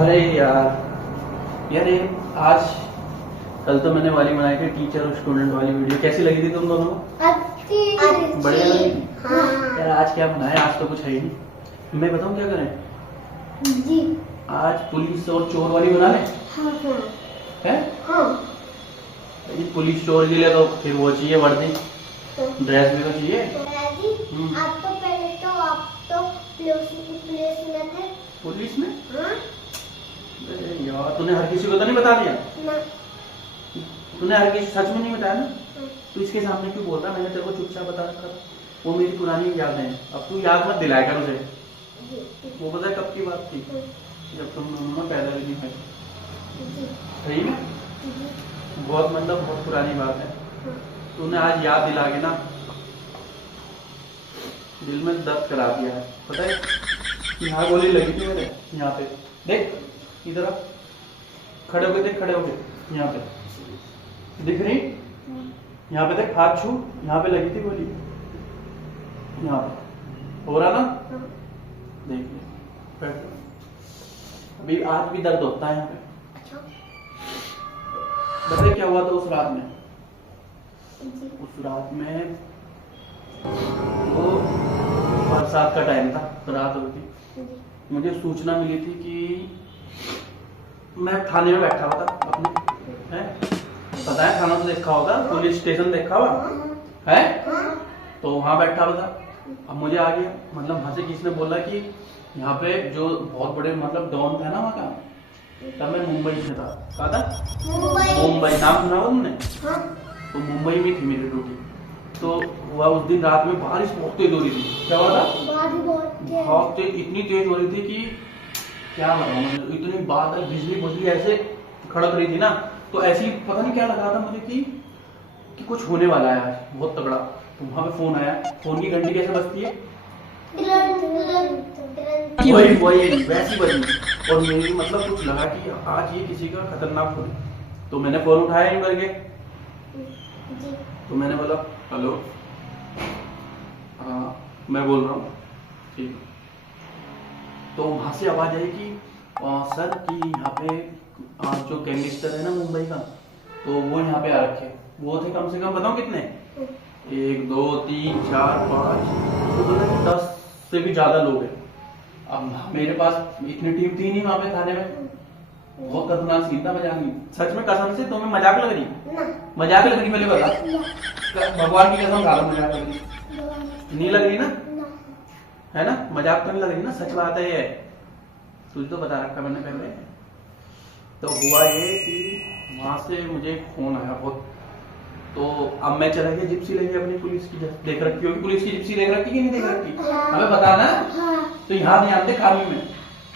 अरे यार यार ये आज कल तो मैंने वाली बनाई थी टीचर और स्टूडेंट वाली वीडियो, कैसी लगी थी तुम दोनों को? अच्छी। बढ़िया लगी थी। हाँ। यार आज क्या बनाया, आज तो कुछ है ही नहीं। मैं बताऊं क्या करें? जी। आज पुलिस और चोर वाली बना ले। हाँ हाँ। है? हाँ। ये पुलिस चोर के लिए तो फिर वो चाहिए वर्दी, ड्रेस भी तो चाहिए। दादाजी, आप तो पहले तो आप तो पुलिस में थे। पुलिस में? हाँ? अरे यार तूने हर किसी को तो नहीं बता दिया? ना। तूने हर किसी सच में नहीं बताया ना? हाँ। तू इसके सामने क्यों बोल रहा? मैंने तेरे को चुपचाप बता रखा था। वो मेरी पुरानी यादें हैं, अब तू याद मत दिलाया कर उसे। वो पता है कब की बात थी? जब तुम दोनों पैदा भी नहीं हुए। सही में? बहुत मतलब बहुत पुरानी बात है। तूने आज याद दिला के ना दिल में दर्द करा दिया है, पता है? यहाँ गोली लगी थी मेरे, यहाँ पे देख, इधर आ, खड़े होके देख, खड़े होके यहाँ पे दिख रही? यहाँ पे देख, हाथ छू, यहाँ पे लगी थी गोली, यहाँ पे हो रहा ना? देख ले, बैठ। अभी आज भी दर्द होता है यहाँ पे। बताइए क्या हुआ था उस रात में? उस रात में वो बरसात का टाइम था, रात हो थी, मुझे सूचना मिली थी कि मैं थाने में बैठा हुआ था अपने, है? पता है थाना तो देखा होगा, पुलिस स्टेशन देखा हुआ है? तो वहां बैठा हुआ था। अब मुझे आ गया, मतलब वहां से किसी ने बोला कि यहाँ पे जो बहुत बड़े मतलब डॉन था ना वहाँ का, तब मैं मुंबई से था। कहा था? मुंबई नाम सुना हुआ तुमने? तो मुंबई में थी मेरी ड्यूटी। तो हुआ उस दिन रात में बारिश बहुत तेज हो रही थी। क्या हुआ था? बहुत तेज, इतनी तेज हो रही थी कि क्या बताऊं मैं, इतनी बादल बिजली ऐसे खड़क रही थी ना, तो ऐसी पता नहीं क्या लग रहा था मुझे कि कुछ होने वाला है आज बहुत तगड़ा। तो वहां पे फोन आया, फोन की घंटी कैसे बजती है? वही वैसी बजी, और मेरी मतलब कुछ लगा कि आज ये किसी का खतरनाक फोन। तो मैंने फोन उठाया नहीं करके, तो मैंने बोला हेलो, हाँ मैं बोल रहा हूँ, ठीक। तो वहां से आवाज आई कि सर कि यहाँ पे जो गैंगस्टर है ना मुंबई का, तो वो यहाँ पे आ रखे। वो थे कम से कम, बताओ कितने? 1 2 3 4 5, तो बोला कि 10 से भी ज्यादा लोग हैं। अब मेरे पास इतनी टीम थी नहीं वहां पे थाने में। बहुत खतरनाक सीन था, मजाक नहीं, सच में कसम से तुम्हें मजाक लग रही? मजाक लग रही? पहले बता, भगवान की कसम खा लो, मजाक लग रही? नहीं लग रही ना? है ना? मजाक तो नहीं लग रही ना? सच बात है ये, तुझे तो बता रखा मैंने पहले। तो हुआ ये कि वहां से मुझे फोन आया बहुत। तो अब मैं चला गया, जिप्सी लेके अपनी पुलिस की देख रखी होगी, पुलिस की जिप्सी देख रखी कि नहीं देख रखी? हमें बताना है। तो यहाँ नहीं आते कानून में,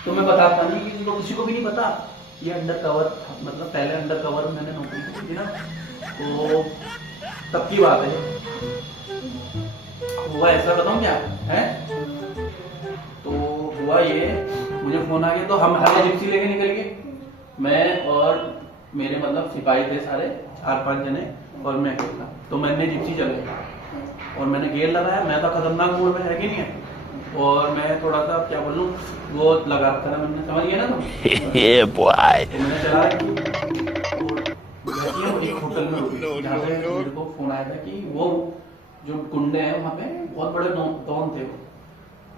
तो मैं बताता नहीं, किसी को भी नहीं पता। ये अंडर कवर, मतलब पहले अंडर कवर मैंने नौकरी की थी ना, तो तब की बात है। हुआ ऐसा, बताऊं क्या है? तो हुआ ये, मुझे फोन आ गया, तो हम हमें जिप्सी लेके निकल गए, मैं और मेरे मतलब सिपाही थे सारे 4-5 जने, और मैं अकेला। तो मैंने जिप्सी चलाई और मैंने गेयर लगाया। मैं तो खतरनाक मूड में है कि नहीं है, और मैं थोड़ा सा क्या बोलूं, वो लगा रखा था मैंने, समझ गया ना तुम? तो मैंने चला एक होटल में रुकी, जहाँ पे मेरे को फोन आया था कि वो जो गुंडे हैं वहाँ पे बहुत बड़े डॉन थे वो।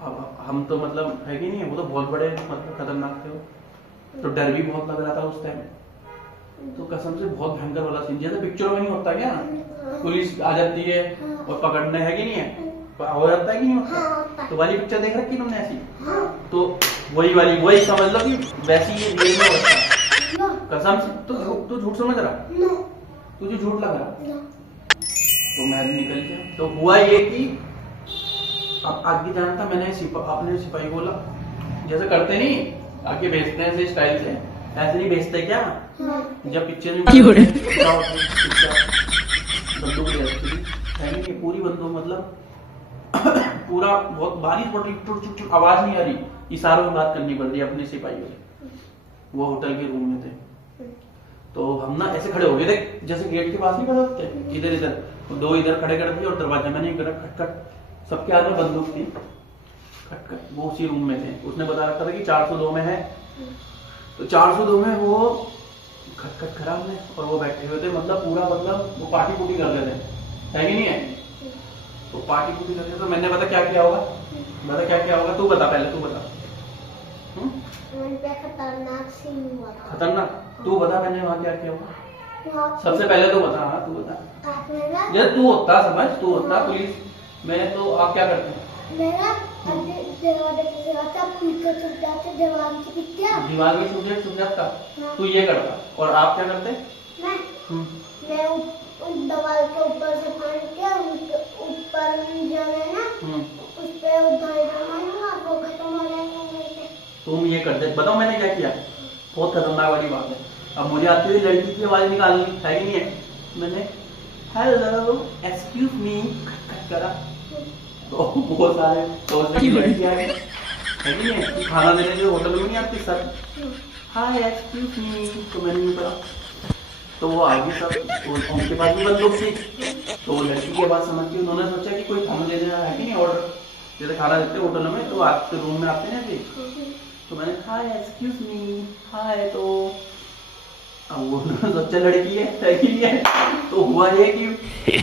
अब हम तो मतलब है कि नहीं है, वो तो बहुत बड़े मतलब खतरनाक थे वो। तो डर भी बहुत लग रहा था उस टाइम। तो कसम से बहुत भयंकर वाला सीन, जैसे पिक्चरों में नहीं होता क्या, पुलिस आ जाती है और पकड़ने, है कि नहीं है, हो जाता है कि नहीं होता? तो वाली पिक्चर देख रखी तुमने ऐसी? तो वही समझ लो कि वैसी ये रियल में होता है। कसम से तू झूठ समझ रहा? तुझे झूठ लग रहा? तो मैं निकल गया। तो हुआ ये कि अब आगे जाना था, मैंने अपने सिपाही बोला, जैसे करते नहीं, आगे भेजते हैं ऐसे स्टाइल से, ऐसे नहीं भेजते क्या? जब पिक्चर में बंदूक है नहीं, पूरी बंदूक मतलब पूरा बहुत बारिश पड़ रही, आवाज नहीं आ रही, इशारों में बात करनी पड़ रही अपने सिपाहियों से। वो होटल के रूम में थे, तो हम ना ऐसे खड़े हो गए, देख जैसे गेट के पास नहीं खड़े होते, इधर इधर, तो 2 इधर खड़े कर दिए और दरवाजा मैंने खटखट, सबके हाथ में बंदूक थी, खटखट, वो उसी रूम में थे। उसने बता रखा था कि 402 में है, तो 402 में वो खटखट खराब में और वो बैठे हुए थे, मतलब पूरा मतलब वो पार्टी पुटी कर रहे थे, है कि नहीं है? तो पार्टी पुटी कर रहे थे, तो मैंने पता क्या किया होगा, बता क्या किया होगा, तू बता, पहले तू बता। खतरनाक सीन हुआ था। खतरनाक? तू बता पहले वहाँ क्या किया होगा, वहाँ सबसे पहले तो बता। हाँ तू बता। आपने ना जब तू होता समझ, तू होता पुलिस में तो आप क्या करते हैं? मेरा दरवाजे से जाता पीछे छुप जाते दीवार के पीछे। दीवार में छुप जाता, हाँ। तू ये करता और आप क्या करते? मैं उस दीवार के ऊपर से फाड़ के उसके ऊपर जो है ना उस पे उधारी मारूंगा, वो खत्म हो जाएगा वहीं पे। तुम ये करते, बताओ मैंने क्या किया, बहुत खतरनाक वाली बात है। अब मुझे आती हुई लड़की की आवाज निकालनी है कि नहीं है, मैंने हेलो एक्सक्यूज मी करा, तो बहुत सारे सोचने की लड़की आ गई, है कि नहीं है? खाना देने जो होटल में नहीं आती सर, हाय एक्सक्यूज मी, तो मैंने नहीं करा, तो वो आगे सब उनके पास भी बंदूक थी, तो वो लड़की की आवाज समझ के उन्होंने सोचा कि कोई खाना दे देना है कि नहीं, ऑर्डर जैसे खाना देते होटल में तो आपके रूम में आते हैं ऐसे, तो मैंने हाय एक्सक्यूज मी हाय, तो अब वो सोचा लड़की है कि नहीं है, तो हुआ ये कि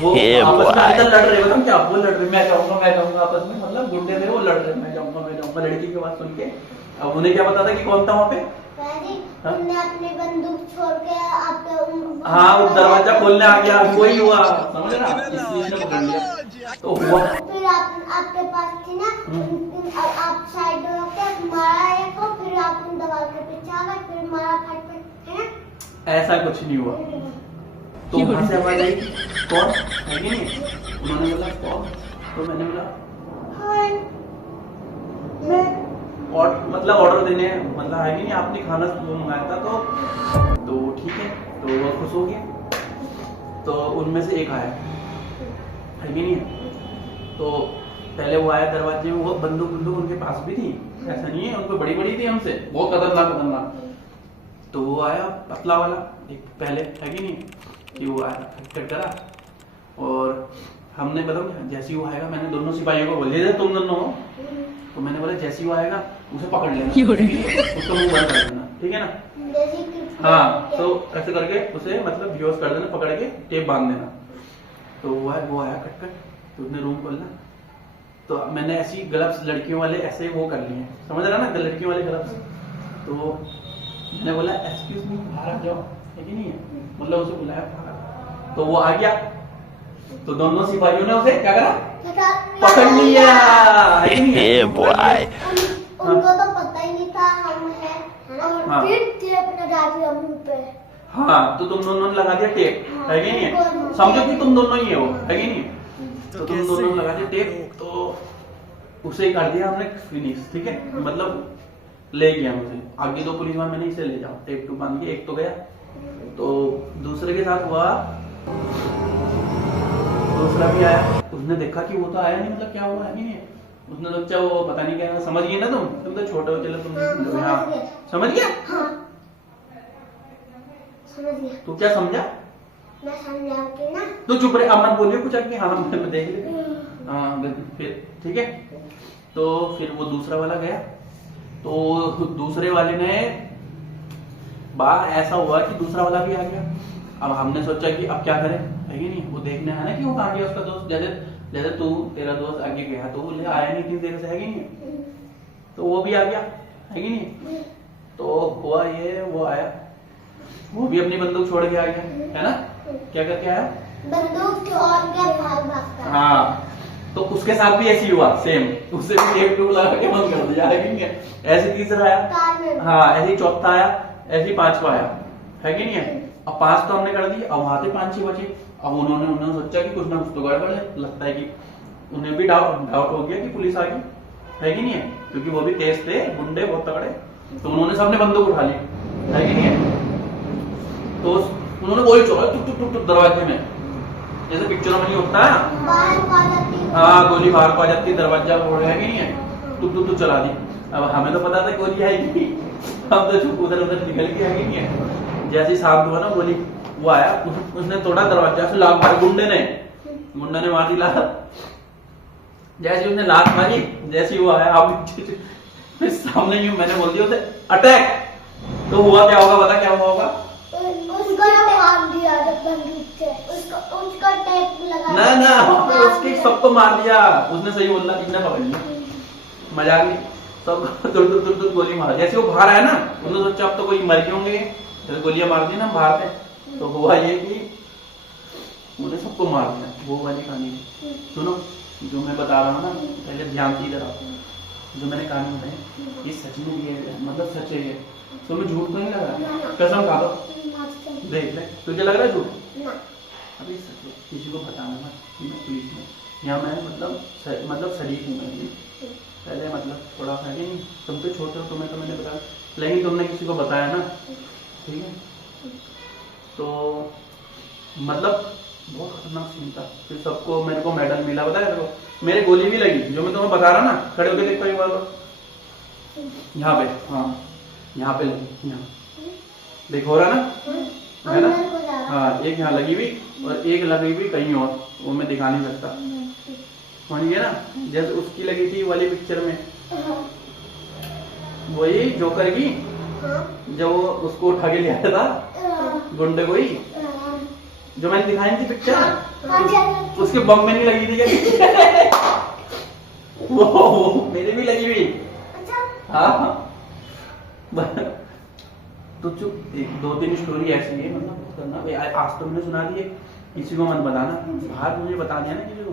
वो आपस में इधर लड़ रहे, बताऊं क्या, वो लड़ रहे मैं जाऊंगा आपस में, मतलब गुंडे थे वो लड़ रहे, मैं जाऊंगा, लड़की की बात सुन के। अब उन्हें क्या पता था कि कौन था वहाँ पे? तुमने अपनी बंदूक छोड़ के आपके हाँ वो दरवाजा खोलने आ गया, वही हुआ, समझ रहा, इसलिए उसने पकड़ लिया, तो हुआ फिर आपके पास थी ना, आप साइड होके मारा एक को, फिर आप उन दीवार के पीछे आ गए, फिर मारा फट है ना, ऐसा कुछ नहीं हुआ। तो वहां से आवाज आई कौन है कि नहीं, उन्होंने बोला कौन, तो मैंने बोला हाय मैं, और मतलब ऑर्डर देने मतलब है कि नहीं, आपने खाना वो मंगाया था, तो ठीक है, तो वो खुश हो गया, तो उनमें से एक आया है कि नहीं, तो पहले वो आया दरवाजे में, वो बंदूक उनके पास भी थी, ऐसा नहीं है, उनको बड़ी बड़ी थी हमसे, बहुत खतरनाक, तो वो आया पतला वाला एक पहले, है कि नहीं, कि वो आया खटखट करा, और हमने बताओ जैसे ही वो आएगा, मैंने दोनों सिपाहियों को बोल दिया तुम दोनों हो, तो मैंने बोला जैसे ही वो आएगा उसे पकड़ लेना, उसका मुंह बंद कर देना, ठीक है ना, हाँ, तो ऐसे करके उसे मतलब बेहोश कर देना, पकड़ के टेप बांध देना। तो वो आया खटखट, तो उसने रूम खोलना, तो मैंने ऐसी ग्लव्स लड़कियों वाले ऐसे वो कर लिए, समझ रहा ना, लड़कियों वाले ग्लव्स, तो मैंने बोला एक्सक्यूज मी बाहर आ जाओ, है कि नहीं है, मतलब उसे बुलाया बाहर, तो वो आ गया, तो दोनों सिपाहियों ने उसे क्या करा, पकड़ लिया, है कि नहीं है? उनको तो पता ही नहीं था हम हैं, और फिर टेप लगा दिया मुंह पे, हाँ, तो तुम दोनों ने लगा दिया टेप, है कि नहीं है, समझो कि तुम दोनों ही हो, है कि नहीं, तो तुम दोनों ने लगा दिया टेप, तो उसे ही कर दिया हमने फिनिश, ठीक है, मतलब ले गया मुझे, आगे 2 पुलिस वाले मैंने इसे ले जाओ, टेप टू बांध के, एक तो गया, तो दूसरे के साथ हुआ, दूसरा भी आया, उसने देखा कि वो तो आया नहीं, मतलब क्या हुआ है कि नहीं, उसने सोचा वो पता नहीं क्या, समझ गए ना तुम तो छोटे हो, चलो तुम समझ गया, समझ गया, तू क्या समझा, मैं समझा कि ना, तू चुप रहे, अब मत बोलियो कुछ आगे, हाँ मैं देख ले, हाँ फिर ठीक है, तो फिर वो दूसरा वाला गया, तो दूसरे वाले ने ऐसा हुआ कि दूसरा वाला भी आ गया, अब हमने सोचा कि अब क्या करें, है कि नहीं, वो देखना है ना कि वो कहाँ गया उसका दोस्त, जैसे तू तेरा दोस्त आगे गया तो वो ले आया नहीं इतनी देर से, है कि नहीं, तो वो भी आ गया, है कि नहीं, तो हुआ ये, वो आया, वो भी अपनी बंदूक छोड़ के आ गया, है ना, क्या करके आया, बंदूक छोड़ के भागता, हाँ, तो उसके साथ भी ऐसी हुआ सेम, उससे भी टेप टूप लगा के बंद कर दिया, है कि नहीं, ऐसे तीसरा आया, हाँ ऐसे चौथा आया, ऐसे 5वां आया, है कि नहीं है, अब 5 तो हमने कर दी, अब वहां से 5-6 बचे, अब उन्होंने सोचा कि कुछ ना कुछ तो गड़बड़ है, लगता है कि उन्हें भी डाउट हो गया कि पुलिस आ गई, है कि नहीं है, क्योंकि वो भी तेज थे, गुंडे बहुत तगड़े, तो उन्होंने सबने बंदूक उठा ली, है कि नहीं है, तो उन्होंने वही चोरा टुक टुक टुक दरवाजे में, जैसे पिक्चरों में नहीं होता है, हाँ गोली बाहर को आ जाती है, दरवाजा फोड़, है कि नहीं है, टुक टुक टुक चला दी, अब हमें तो पता था गोली आएगी, हम तो चुप उधर उधर निकल के, है कि नहीं है, जैसे शांत हुआ ना गोली, वो आया, उसने तोड़ा दरवाजा से, लात मारी गुंडे ने मार दी लात, जैसे उसने लात मारी, जैसे वो आया आप सामने ही, मैंने बोल दिया उसे अटैक, तो हुआ क्या होगा, बता क्या हुआ होगा? उसको मार दिया जब बंदूक से, उसको टेप लगा ना ना, उसके सबको मार दिया। उसने सही बोला, इसने पकड़ लिया, मजाक नहीं। सब तुर गोली मार, जैसे वो बाहर आया ना, उन्होंने सोचा अब तो कोई मर गए होंगे, जैसे गोलियां मार दी ना बाहर से, तो हुआ ये कि उन्हें सबको मार दिया। वो वाली कहानी है। सुनो, जो मैं बता रहा हूँ ना, पहले ध्यान से इधर आओ। जो मैंने कहानी बताई ये सच में ये है, मतलब सच है ये, तो मैं झूठ तो नहीं लग रहा, कसम खा दो, देख ले तुझे लग रहा है झूठ? अभी सच है, किसी को बताना मत कि मैं पुलिस में, यहाँ मैं मतलब शरीफ हूँ मैं। पहले मतलब थोड़ा सा नहीं, तुम तो छोटे हो, तुम्हें तो मैंने बताया, लेकिन तुमने किसी को बताया ना, ठीक है? तो मतलब बहुत खतरनाक सीन था। फिर सबको, मेरे को मेडल मिला, बताया तेरे को, मेरे गोली भी लगी, जो मैं तुम्हें बता रहा ना, खड़े होके देखो एक बार, यहाँ पे, हाँ यहाँ पे लगी, यहाँ देखो, हो रहा ना, है ना? हाँ, एक यहाँ लगी हुई और एक लगी हुई कहीं और, वो मैं दिखा नहीं सकता, समझ गया ना? जैसे उसकी लगी थी वाली पिक्चर में, वही जोकर की, जब वो उसको उठा के ले आया था गुंडे को ही, जो मैंने दिखाई थी पिक्चर, उसके बम में नहीं लगी थी क्या? वो मेरे भी लगी हुई। हाँ तो चुप, एक दो तीन स्टोरी ऐसी है, मतलब करना आज तो मैंने सुना दी है, किसी को मत बताना, बाहर मुझे बता दिया ना किसी को।